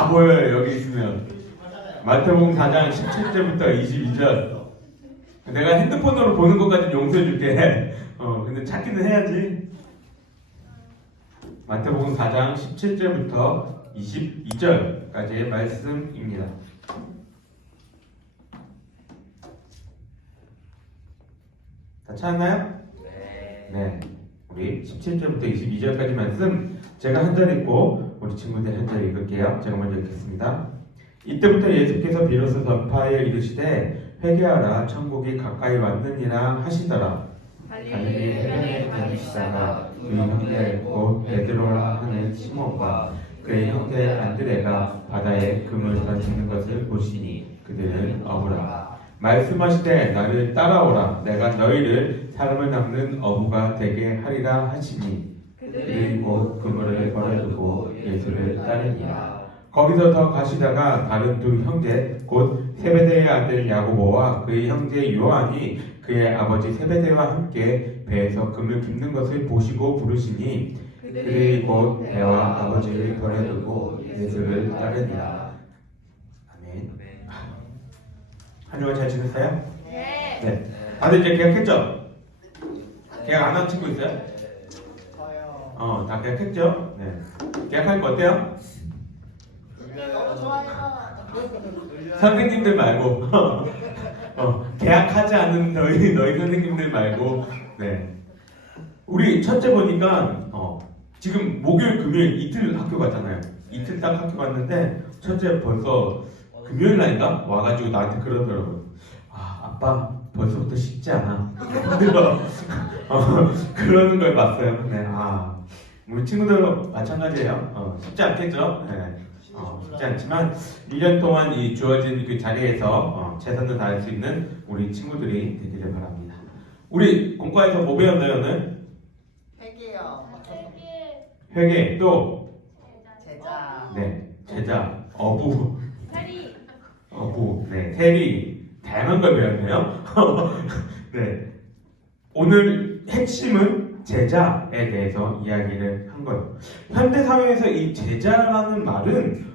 다 보여요. 여기 있으면. 마태복음 4장 17절부터 22절. 내가 핸드폰으로 보는 것까지 용서해 줄게. 근데 찾기는 해야지. 마태복음 4장 17절부터 22절까지의 말씀입니다. 다 찾았나요? 네. 우리 17절부터 22절까지 말씀 제가 한 절 읽고 우리 친구들 한 절 읽을게요. 제가 먼저 읽겠습니다. 이때부터 예수께서 비로소 전파하여 이르시되 회개하라 천국이 가까이 왔느니라 하시더라. 갈릴리 해변에 다니시다가 그의 형제 곧 베드로라 하는 시몬과 그의 형제 안드레가 바다에 금을 던지는 것을 보시니 그들은 어부라. 말씀하시되 나를 따라오라. 내가 너희를 사람을 낚는 어부가 되게 하리라 하시니 그들이 곧 그물을 버려두고 예수를 따르니라. 거기서 더 가시다가 다른 두 형제 곧 세베대의 아들 야고보와 그의 형제 요한이 그의 아버지 세베대와 함께 배에서 금을 깁는 것을 보시고 부르시니 그들이 곧 배와 아버지를 버려두고 예수를 따르니라. 아멘. 한 주간 잘 지냈어요? 네. 다들 이제 계약했죠? 계약 안 한 친구 있어요? 다 계약했죠? 네. 계약할 거 어때요? 선생님들 말고 계약하지 않은 너희 선생님들 말고. 네. 우리 첫째 보니까 지금 목요일 금요일 이틀 학교 갔잖아요. 이틀 딱 학교 갔는데 첫째 벌써 금요일 날인가 와가지고 나한테 그러더라고요. 아빠 벌써부터 쉽지 않아. 힘들어. 그러는 걸 봤어요. 네. 우리 친구들도 마찬가지예요. 쉽지 않겠죠? 네. 쉽지 않지만 1년 동안 이 주어진 그 자리에서 최선을 다할 수 있는 우리 친구들이 되기를 바랍니다. 우리 공과에서 뭐 배웠나요 오늘? 회개요. 회개 또 제자. 네, 제자, 어부, 세리. 네, 세리 다양한 걸 배웠네요. 네, 오늘 핵심은 제자에 대해서 이야기를 한 거예요. 현대 사회에서 이 제자라는 말은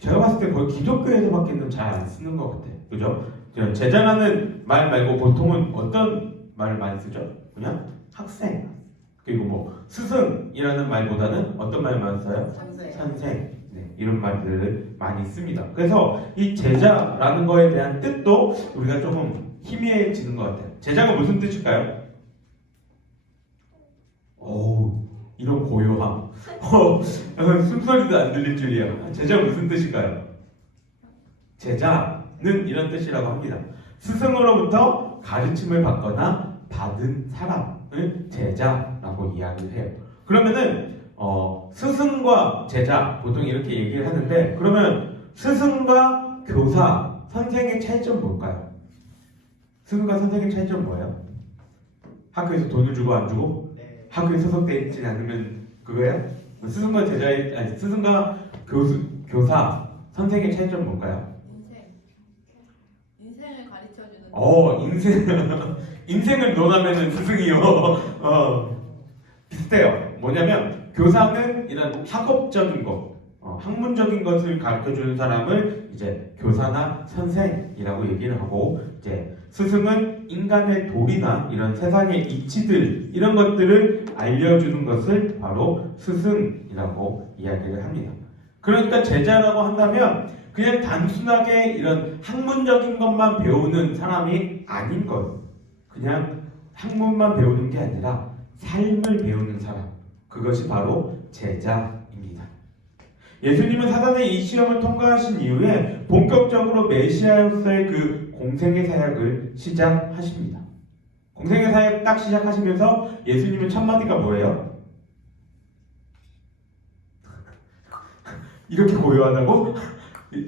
제가 봤을 때 거의 기독교에서밖에는 잘 안 쓰는 것 같아요. 그죠? 제자라는 말 말고 보통은 어떤 말을 많이 쓰죠? 그냥 학생. 그리고 뭐 스승이라는 말보다는 어떤 말 많이 써요? 선생. 네, 이런 말들을 많이 씁니다. 그래서 이 제자라는 거에 대한 뜻도 우리가 조금 희미해지는 것 같아요. 제자가 무슨 뜻일까요? 이런 고요함. 숨소리도 안 들릴 줄이야. 제자 무슨 뜻일까요? 제자는 이런 뜻이라고 합니다. 스승으로부터 가르침을 받거나 받은 사람을 제자라고 이야기를 해요. 그러면은 스승과 제자 보통 이렇게 얘기를 하는데, 그러면 스승과 교사, 선생의 차이점 뭘까요? 스승과 선생의 차이점 뭐예요? 학교에서 돈을 주고 안 주고? 학교에 소속되어 있지 않으면 그거예요? 스승과 스승과 교사, 선생의 차이점 뭘까요? 인생을 가르쳐주는. 인생을 논하면은 스승이요. 비슷해요. 뭐냐면 교사는 이런 학업적인 것, 학문적인 것을 가르쳐주는 사람을 이제 교사나 선생이라고 얘기를 하고, 이제 스승은 인간의 도리나 이런 세상의 이치들, 이런 것들을 알려주는 것을 바로 스승이라고 이야기를 합니다. 그러니까 제자라고 한다면 그냥 단순하게 이런 학문적인 것만 배우는 사람이 아닌 거예요. 그냥 학문만 배우는 게 아니라 삶을 배우는 사람, 그것이 바로 제자입니다. 예수님은 사단의 이 시험을 통과하신 이후에 본격적으로 메시아로서의 그 공생의 사역을 시작하십니다. 공생의 사역 딱 시작하시면서 예수님의 첫 마디가 뭐예요? 이렇게 고요하다고?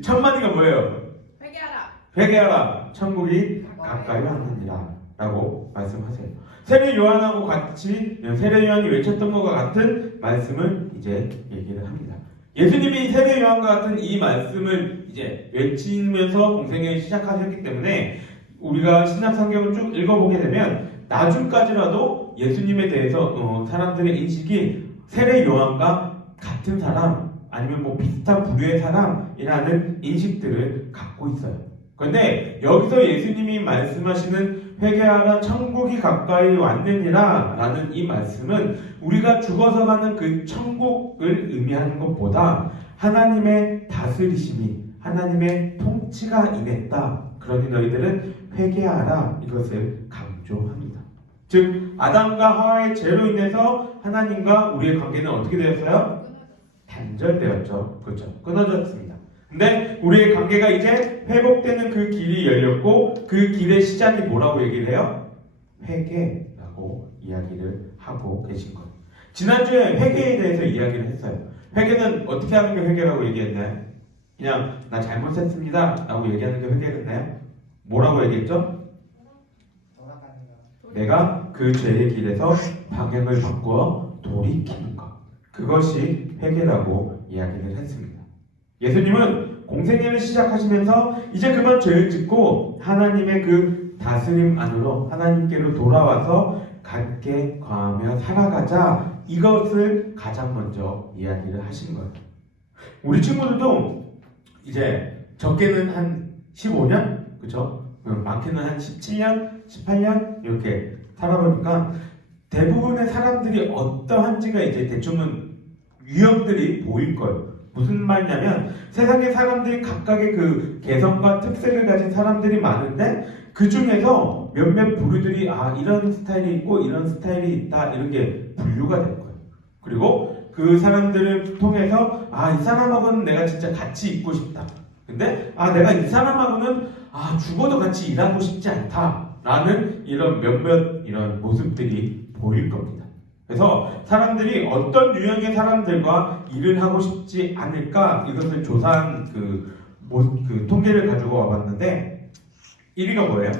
첫 마디가 뭐예요? 회개하라. 회개하라. 천국이 가까이 왔느니라 라고 말씀하세요. 세례 요한하고 같이 세례 요한이 외쳤던 것과 같은 말씀을 이제 얘기를 합니다. 예수님이 세례 요한과 같은 이 말씀을 이제 외치면서 공생애를 시작하셨기 때문에 우리가 신약 성경을 쭉 읽어보게 되면 나중까지라도 예수님에 대해서 사람들의 인식이 세례 요한과 같은 사람, 아니면 뭐 비슷한 부류의 사람이라는 인식들을 갖고 있어요. 그런데 여기서 예수님이 말씀하시는 회개하라 천국이 가까이 왔느니라 라는 이 말씀은 우리가 죽어서 가는 그 천국을 의미하는 것보다 하나님의 다스리심이 하나님의 통치가 임했다. 그러니 너희들은 회개하라 이것을 강조합니다. 즉 아담과 하와의 죄로 인해서 하나님과 우리의 관계는 어떻게 되었어요? 단절되었죠. 그렇죠. 끊어졌습니다. 근데 우리의 관계가 이제 회복되는 그 길이 열렸고 그 길의 시작이 뭐라고 얘기를 해요? 회개라고 이야기를 하고 계신 거예요. 지난주에 회개에 대해서 이야기를 했어요. 회개는 어떻게 하는 게 회개라고 얘기했나요? 그냥 나 잘못했습니다 라고 얘기하는 게 회개였나요? 뭐라고 얘기했죠? 돌아가는 거. 내가 그 죄의 길에서 방향을 바꾸어 돌이키는 것. 그것이 회개라고 이야기를 했습니다. 예수님은 공생애를 시작하시면서 이제 그만 죄를 짓고 하나님의 그 다스림 안으로 하나님께로 돌아와서 갖게 거하며 살아가자 이것을 가장 먼저 이야기를 하신 거예요. 우리 친구들도 이제 적게는 한 15년? 그쵸? 많게는 한 17년, 18년 이렇게 살아보니까 대부분의 사람들이 어떠한지가 이제 대충은 유형들이 보일 거예요. 무슨 말이냐면 세상의 사람들이 각각의 그 개성과 특색을 가진 사람들이 많은데 그 중에서 몇몇 부류들이 이런 스타일이 있고 이런 스타일이 있다 이런 게 분류가 될 거예요. 그리고 그 사람들을 통해서 이 사람하고는 내가 진짜 같이 있고 싶다. 근데 내가 이 사람하고는 죽어도 같이 일하고 싶지 않다라는 이런 몇몇 이런 모습들이 보일 겁니다. 그래서 사람들이 어떤 유형의 사람들과 일을 하고 싶지 않을까 이것을 조사한 그 통계를 가지고 와봤는데 1위가 뭐예요?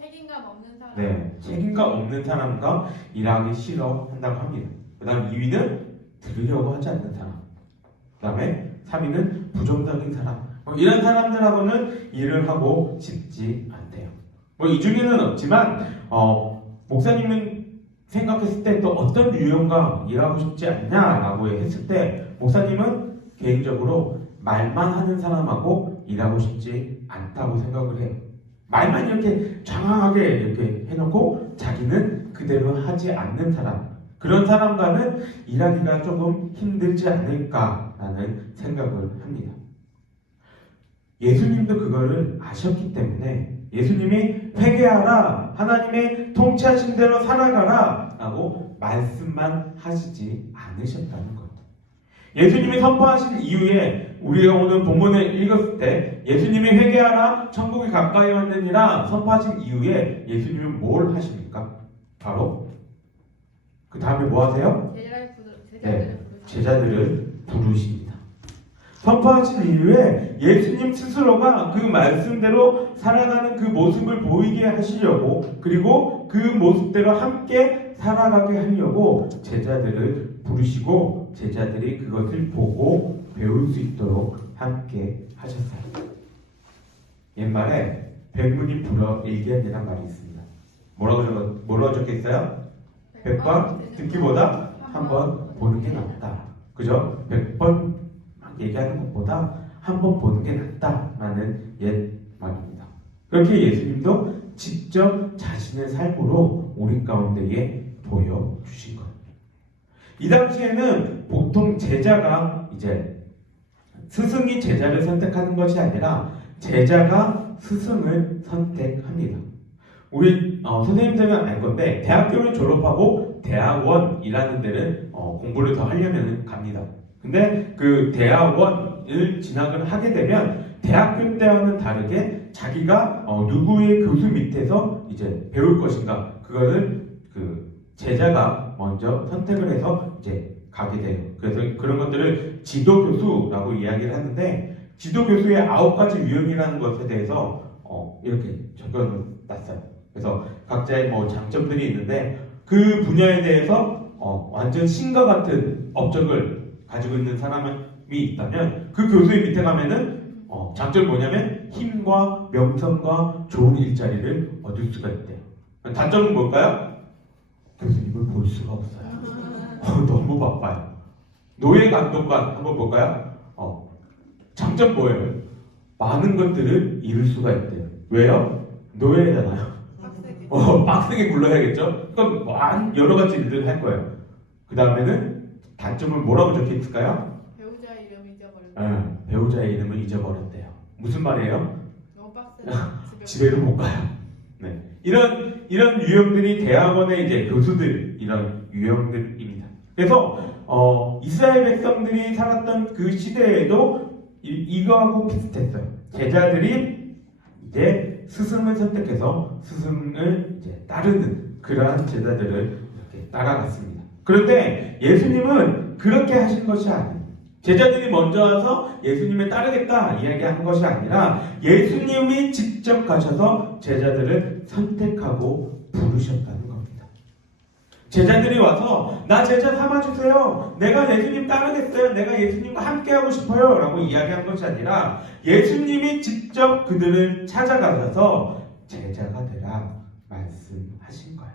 책임감 없는 사람. 네, 책임감 없는 사람과 일하기 싫어한다고 합니다. 그 다음 2위는 들으려고 하지 않는 사람. 그 다음에 3위는 부정적인 사람. 이런 사람들하고는 일을 하고 싶지 않대요. 이 중에는 없지만 목사님은 생각했을 때 또 어떤 유형과 일하고 싶지 않냐라고 했을 때 목사님은 개인적으로 말만 하는 사람하고 일하고 싶지 않다고 생각을 해요. 말만 이렇게 장황하게 이렇게 해놓고 자기는 그대로 하지 않는 사람, 그런 사람과는 일하기가 조금 힘들지 않을까라는 생각을 합니다. 예수님도 그거를 아셨기 때문에 예수님이 회개하라, 하나님의 통치하신 대로 살아가라 라고 말씀만 하시지 않으셨다는 것. 예수님이 선포하신 이후에 우리가 오늘 본문을 읽었을 때 예수님이 회개하라, 천국이 가까이 왔느니라 선포하신 이후에 예수님은 뭘 하십니까? 바로 그 다음에 뭐 하세요? 제자들을 부르십니다. 선포하신 이후에 예수님 스스로가 그 말씀대로 살아가는 그 모습을 보이게 하시려고, 그리고 그 모습대로 함께 살아가게 하려고 제자들을 부르시고 제자들이 그것을 보고 배울 수 있도록 함께 하셨어요. 옛말에 백문이 불어 일견이라는 말이 있습니다. 뭐라고 적혀있어요? 100번 듣기보다 한 번 보는 게 낫다. 그죠? 100번 얘기하는 것보다 한 번 보는 게 낫다라는 옛 말입니다. 그렇게 예수님도 직접 자신의 삶으로 우리 가운데에 보여주신 거예요. 이 당시에는 보통 제자가 이제 스승이 제자를 선택하는 것이 아니라 제자가 스승을 선택합니다. 우리 선생님들은 알 건데 대학교를 졸업하고 대학원이라는 데는 공부를 더 하려면 갑니다. 근데 그 대학원을 진학을 하게 되면 대학교 때와는 다르게 자기가 누구의 교수 밑에서 이제 배울 것인가 그거를 그 제자가 먼저 선택을 해서 이제 가게 돼요. 그래서 그런 것들을 지도교수라고 이야기를 하는데 지도교수의 9가지 유형이라는 것에 대해서 이렇게 적어놨어요. 그래서 각자의 장점들이 있는데 그 분야에 대해서 완전 신과 같은 업적을 가지고 있는 사람이 있다면 그 교수의 밑에 가면은 장점이 뭐냐면 힘과 명성과 좋은 일자리를 얻을 수가 있대요. 단점은 뭘까요? 교수님을 볼 수가 없어요. 너무 바빠요. 노예 감독관 한번 볼까요? 장점 뭐예요? 많은 것들을 이룰 수가 있대요. 왜요? 노예잖아요. 빡세게. 빡세게 굴러야겠죠? 그럼 여러 가지 일들을 할 거예요. 그 다음에는 단점은 뭐라고 적혀 있을까요? 배우자 이름 잊어버렸다. 배우자의 이름을 잊어버렸대요. 무슨 말이에요? 너무 빡세다. 집에도 못 가요. 네. 이런 유형들이 대학원의 이제 교수들 이런 유형들입니다. 그래서 이스라엘 백성들이 살았던 그 시대에도 이거하고 비슷했어요. 제자들이 이제 스승을 선택해서 스승을 이제 따르는 그러한 제자들을 이렇게 따라갔습니다. 그런데 예수님은 그렇게 하신 것이 아니에요. 제자들이 먼저 와서 예수님을 따르겠다 이야기한 것이 아니라 예수님이 직접 가셔서 제자들을 선택하고 부르셨다는 겁니다. 제자들이 와서 나 제자 삼아주세요. 내가 예수님 따르겠어요. 내가 예수님과 함께하고 싶어요. 라고 이야기한 것이 아니라 예수님이 직접 그들을 찾아가셔서 제자가 되라 말씀하신 거예요.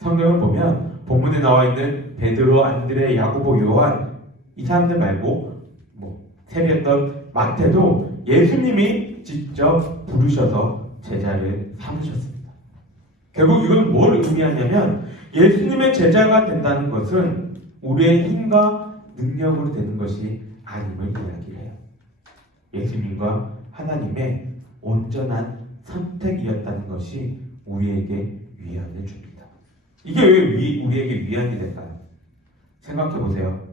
성경을 보면 본문에 나와 있는 베드로, 안드레, 야고보, 요한 이 사람들 말고 세리였던 마태도 예수님이 직접 부르셔서 제자를 삼으셨습니다. 결국 이건 뭘 의미하냐면 예수님의 제자가 된다는 것은 우리의 힘과 능력으로 되는 것이 아님을 이야기해요. 예수님과 하나님의 온전한 선택이었다는 것이 우리에게 위안을 줍니다. 이게 왜 우리에게 위안이 될까요? 생각해 보세요.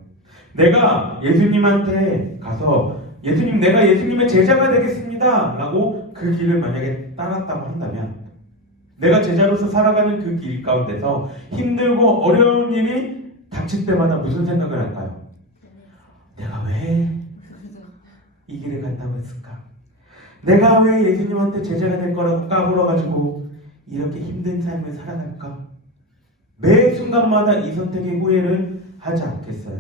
내가 예수님한테 가서 예수님 내가 예수님의 제자가 되겠습니다 라고 그 길을 만약에 따랐다고 한다면 내가 제자로서 살아가는 그 길 가운데서 힘들고 어려운 일이 닥칠 때마다 무슨 생각을 할까요? 내가 왜 이 길을 간다고 했을까? 내가 왜 예수님한테 제자가 될 거라고 까불어가지고 이렇게 힘든 삶을 살아갈까? 매 순간마다 이 선택에 후회를 하지 않겠어요?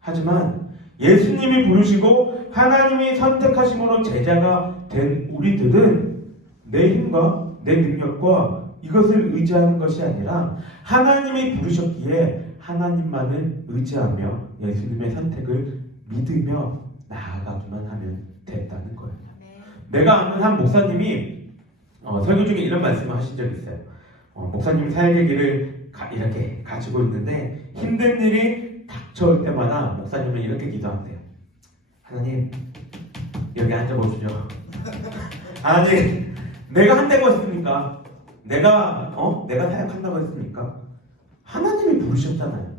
하지만 예수님이 부르시고 하나님이 선택하심으로 제자가 된 우리들은 내 힘과 내 능력과 이것을 의지하는 것이 아니라 하나님이 부르셨기에 하나님만을 의지하며 예수님의 선택을 믿으며 나아가기만 하면 됐다는 거예요. 내가 아는 한 목사님이 설교 중에 이런 말씀을 하신 적이 있어요. 목사님 사역의 길을 이렇게 가지고 있는데 힘든 일이 닥쳐올 때마다 목사님은 이렇게 기도한대요. 하나님 여기 앉아보시죠. 하나님 내가 한다고 했습니까? 내가 사역한다고 했습니까? 하나님이 부르셨잖아요.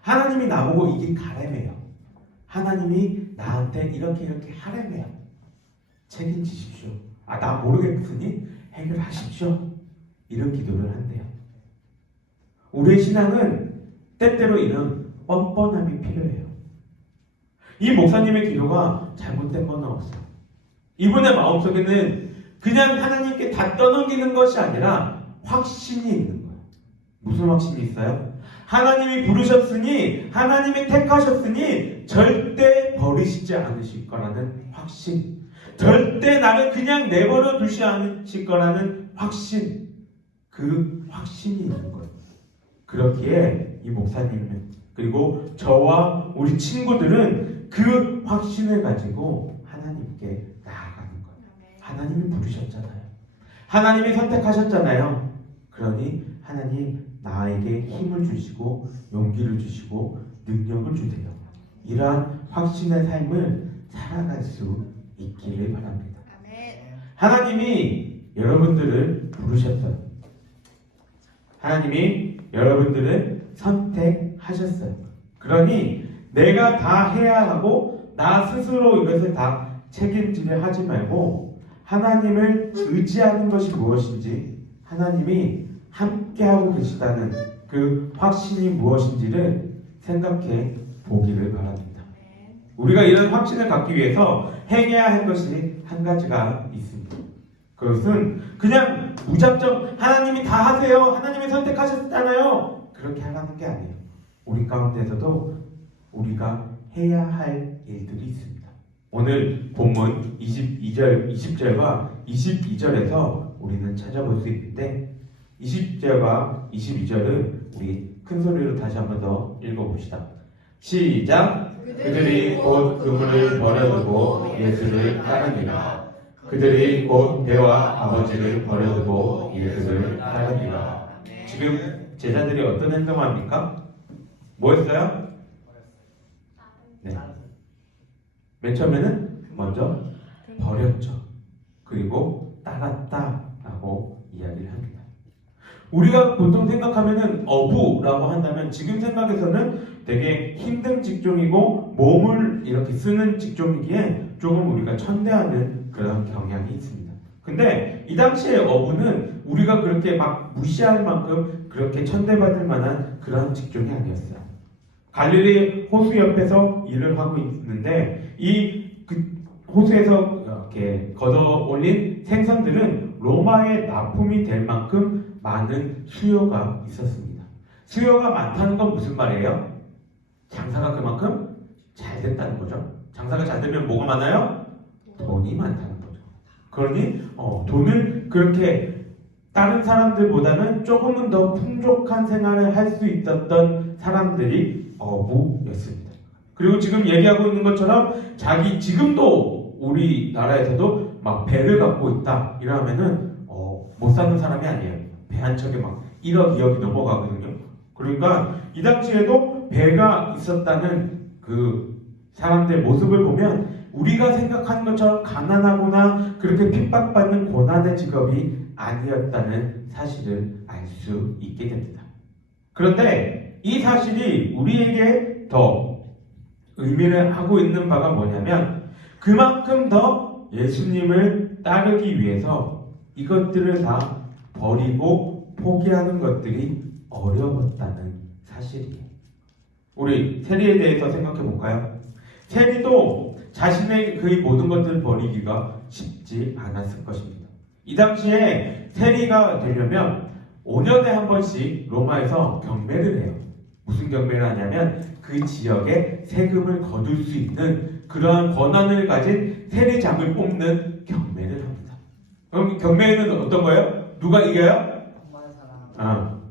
하나님이 나보고 이 길 가래매요. 하나님이 나한테 이렇게 하래매요. 책임지십시오. 나 모르겠으니 해결하십시오. 이런 기도를 한대요. 우리의 신앙은 때때로 이런 뻔뻔함이 필요해요. 이 목사님의 기도가 잘못된 건 없어요. 이분의 마음속에는 그냥 하나님께 다 떠넘기는 것이 아니라 확신이 있는 거예요. 무슨 확신이 있어요? 하나님이 부르셨으니 하나님이 택하셨으니 절대 버리시지 않으실 거라는 확신. 절대 나를 그냥 내버려 두지 않으실 거라는 확신. 그 확신이 있는 거예요. 그렇기에 이 목사님은 그리고 저와 우리 친구들은 그 확신을 가지고 하나님께 나아가는 거예요. 하나님이 부르셨잖아요. 하나님이 선택하셨잖아요. 그러니 하나님 나에게 힘을 주시고 용기를 주시고 능력을 주세요. 이러한 확신의 삶을 살아갈 수 있기를 바랍니다. 하나님이 여러분들을 부르셨어요. 하나님이 여러분들을 선택하셨어요. 그러니 내가 다 해야 하고 나 스스로 이것을 다 책임지려 하지 말고 하나님을 의지하는 것이 무엇인지 하나님이 함께하고 계시다는 그 확신이 무엇인지를 생각해 보기를 바랍니다. 우리가 이런 확신을 갖기 위해서 행해야 할 것이 한 가지가 있습니다. 그것은 그냥 무작정 하나님이 다 하세요. 하나님이 선택하셨잖아요. 그렇게 하라는 게 아니에요. 우리 가운데서도 우리가 해야 할 일들이 있습니다. 오늘 본문 20절과 22절에서 우리는 찾아볼 수 있는데 20절과 22절을 우리 큰 소리로 다시 한 번 더 읽어봅시다. 시작! 그들이 곧 그물을 버려두고 예수를 따르니라. 그들이 곧 배와 아버지를 버려두고 예수를 따르니라. 지금 제자들이 어떤 행동을 합니까? 뭐였어요? 네. 맨 처음에는 먼저 버렸죠. 그리고 따랐다라고 이야기를 합니다. 우리가 보통 생각하면은 어부라고 한다면 지금 생각에서는 되게 힘든 직종이고 몸을 이렇게 쓰는 직종이기에 조금 우리가 천대하는 그런 경향이 있습니다. 근데 이 당시에 어부는 우리가 그렇게 막 무시할 만큼 그렇게 천대받을 만한 그런 직종이 아니었어요. 갈릴리 호수 옆에서 일을 하고 있는데 그 호수에서 이렇게 걷어 올린 생선들은 로마의 납품이 될 만큼 많은 수요가 있었습니다. 수요가 많다는 건 무슨 말이에요? 장사가 그만큼 잘 됐다는 거죠. 장사가 잘 되면 뭐가 많아요? 돈이 많다는 거죠. 그러니 돈을 그렇게 다른 사람들보다는 조금은 더 풍족한 생활을 할 수 있었던 사람들이 어부였습니다. 그리고 지금 얘기하고 있는 것처럼 지금도 우리나라에서도 막 배를 갖고 있다 이러면은 못 사는 사람이 아니에요. 배 한 척에 막 1억, 2억이 넘어가거든요. 그러니까 이 당시에도 배가 있었다는 그 사람들 모습을 보면 우리가 생각하는 것처럼 가난하거나 그렇게 핍박받는 고난의 직업이 아니었다는 사실을 알 수 있게 됩니다. 그런데 이 사실이 우리에게 더 의미를 하고 있는 바가 뭐냐면 그만큼 더 예수님을 따르기 위해서 이것들을 다 버리고 포기하는 것들이 어려웠다는 사실이에요. 우리 세리에 대해서 생각해 볼까요? 세리도 자신의 그 모든 것들을 버리기가 쉽지 않았을 것입니다. 이 당시에 세리가 되려면 5년에 한 번씩 로마에서 경매를 해요. 무슨 경매를 하냐면 그 지역에 세금을 거둘 수 있는 그러한 권한을 가진 세리장을 뽑는 경매를 합니다. 그럼 경매에는 어떤 거예요? 누가 이겨요?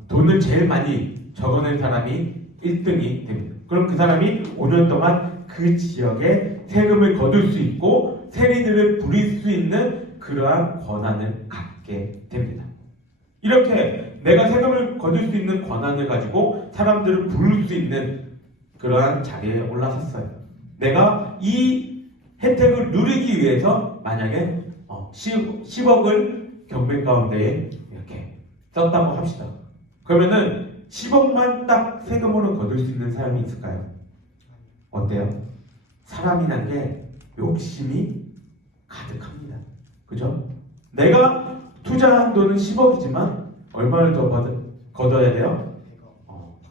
돈을 제일 많이 적어낸 사람이 1등이 됩니다. 그럼 그 사람이 5년 동안 그 지역에 세금을 거둘 수 있고 세리들을 부릴 수 있는 그러한 권한을 갖게 됩니다. 이렇게 내가 세금을 거둘 수 있는 권한을 가지고 사람들을 부를 수 있는 그러한 자리에 올라섰어요. 내가 이 혜택을 누리기 위해서 만약에 10억을 경매 가운데에 이렇게 썼다고 합시다. 그러면은 10억만 딱 세금으로 거둘 수 있는 사람이 있을까요? 어때요? 사람이란 게 욕심이 가득합니다. 그죠? 내가 투자한 돈은 10억이지만 얼마를 더 걷어야 돼요?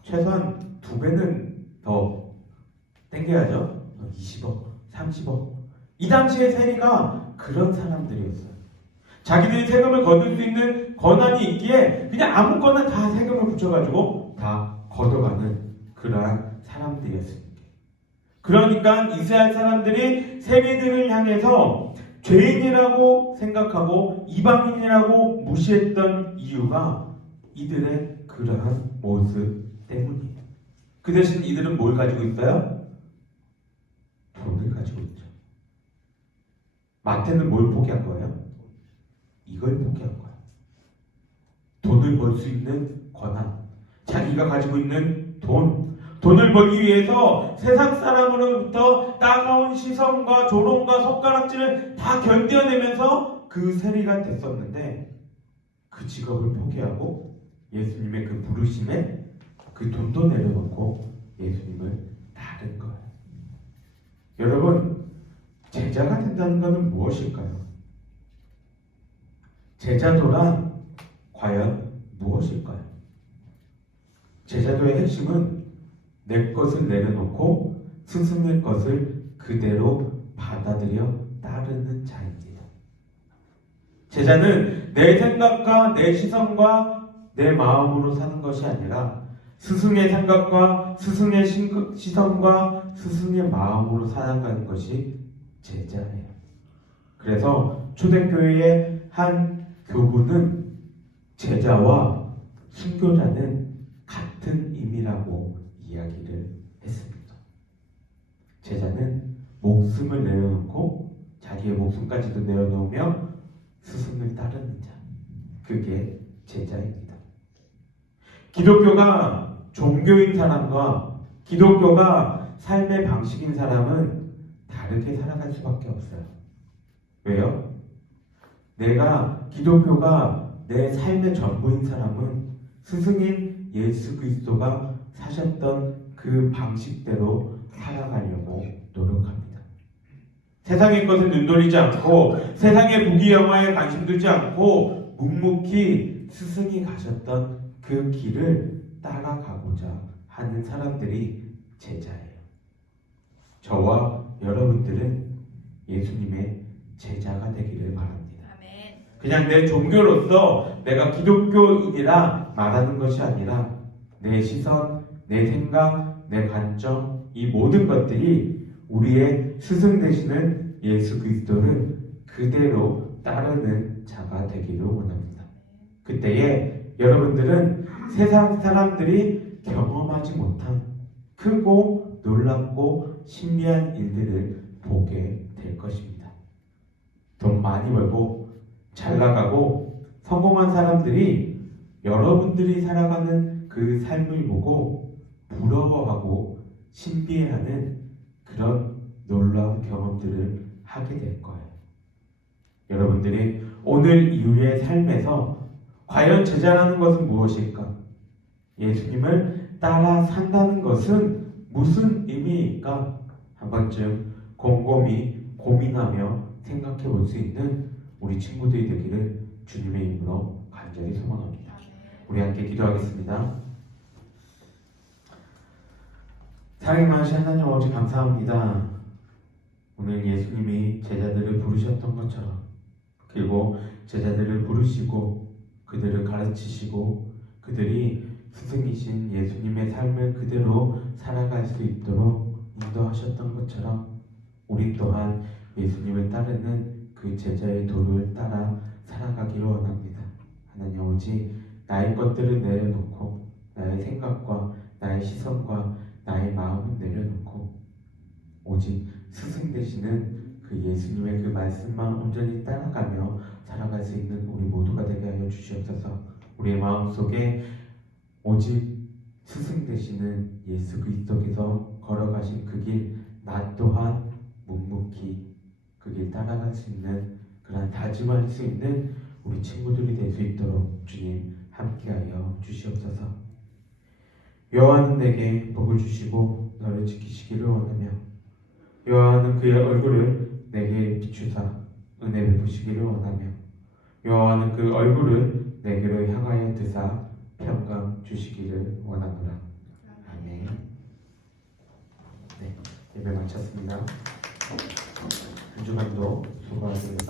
최소한 2배는 더 땡겨야죠. 20억, 30억. 이 당시의 세리가 그런 사람들이었어요. 자기들이 세금을 거둘 수 있는 권한이 있기에 그냥 아무거나 다 세금을 붙여가지고 다 걷어가는 그러한 사람들이었습니다. 그러니까 이스라엘 사람들이 세리들을 향해서 죄인이라고 생각하고 이방인이라고 무시했던 이유가 이들의 그러한 모습 때문이에요. 그 대신 이들은 뭘 가지고 있어요? 돈을 가지고 있죠. 마태는 뭘 포기한 거예요? 이걸 포기한 거예요. 돈을 벌 수 있는 권한, 자기가 가지고 있는 돈을 벌기 위해서 세상 사람으로부터 따가운 시선과 조롱과 손가락질을 다 견뎌내면서 그 세리가 됐었는데 그 직업을 포기하고 예수님의 그 부르심에 그 돈도 내려놓고 예수님을 따른 거예요. 여러분, 제자가 된다는 것은 무엇일까요? 제자도란 과연 무엇일까요? 제자도의 핵심은 내 것을 내려놓고 스승의 것을 그대로 받아들여 따르는 자입니다. 제자는 내 생각과 내 시선과 내 마음으로 사는 것이 아니라 스승의 생각과 스승의 시선과 스승의 마음으로 살아가는 것이 제자예요. 그래서 초대교회의 한 교부는 제자와 순교자는 같은 의미라고 이야기를 했습니다. 제자는 목숨을 내려놓고 자기의 목숨까지도 내려놓으며 스승을 따르는 자, 그게 제자입니다. 기독교가 종교인 사람과 기독교가 삶의 방식인 사람은 다르게 살아갈 수밖에 없어요. 왜요? 기독교가 내 삶의 전부인 사람은 스승인 예수 그리스도가 사셨던 그 방식대로 살아가려고 노력합니다. 세상의 것에 눈 돌리지 않고 세상의 부귀영화에 관심 두지 않고 묵묵히 스승이 가셨던 그 길을 따라가고자 하는 사람들이 제자예요. 저와 여러분들은 예수님의 제자가 되기를 바랍니다. 아멘. 그냥 내 종교로서 내가 기독교인이라 말하는 것이 아니라 내 시선, 내 생각, 내 관점, 이 모든 것들이 우리의 스승 되시는 예수 그리스도를 그대로 따르는 자가 되기를 원합니다. 그때에 여러분들은 세상 사람들이 경험하지 못한 크고 놀랍고 신비한 일들을 보게 될 것입니다. 돈 많이 벌고 잘 나가고 성공한 사람들이 여러분들이 살아가는 그 삶을 보고 부러워하고 신비해하는 그런 놀라운 경험들을 하게 될 거예요. 여러분들이 오늘 이후의 삶에서 과연 제자라는 것은 무엇일까? 예수님을 따라 산다는 것은 무슨 의미일까? 한 번쯤 곰곰이 고민하며 생각해 볼 수 있는 우리 친구들이 되기를 주님의 이름으로 간절히 소망합니다. 우리 함께 기도하겠습니다. 사랑이 많으신 하나님 아버지 감사합니다. 오늘 예수님이 제자들을 부르셨던 것처럼 그리고 제자들을 부르시고 그들을 가르치시고 그들이 스승이신 예수님의 삶을 그대로 살아갈 수 있도록 인도하셨던 것처럼 우리 또한 예수님을 따르는 그 제자의 도를 따라 살아가기를 원합니다. 하나님 아버지, 나의 것들을 내려놓고 나의 생각과 나의 시선과 나의 마음을 내려놓고 오직 스승 되시는 그 예수님의 그 말씀만 온전히 따라가며 살아갈 수 있는 우리 모두가 되게 하여 주시옵소서. 우리의 마음속에 오직 스승 되시는 예수 그리스도께서 걸어가신 그 길, 나 또한 묵묵히 그 길 따라갈 수 있는 그런 다짐할 수 있는 우리 친구들이 될 수 있도록 주님 함께하여 주시옵소서. 여호와는 내게 복을 주시고 너를 지키시기를 원하며 여호와는 그의 얼굴을 내게 비추사 은혜 베푸시기를 원하며 여호와는 그 얼굴을 내게로 향하여 드사 평강 주시기를 원하노라. 아멘. 네, 예배 마쳤습니다. 한 주간도 수고하셨습니다.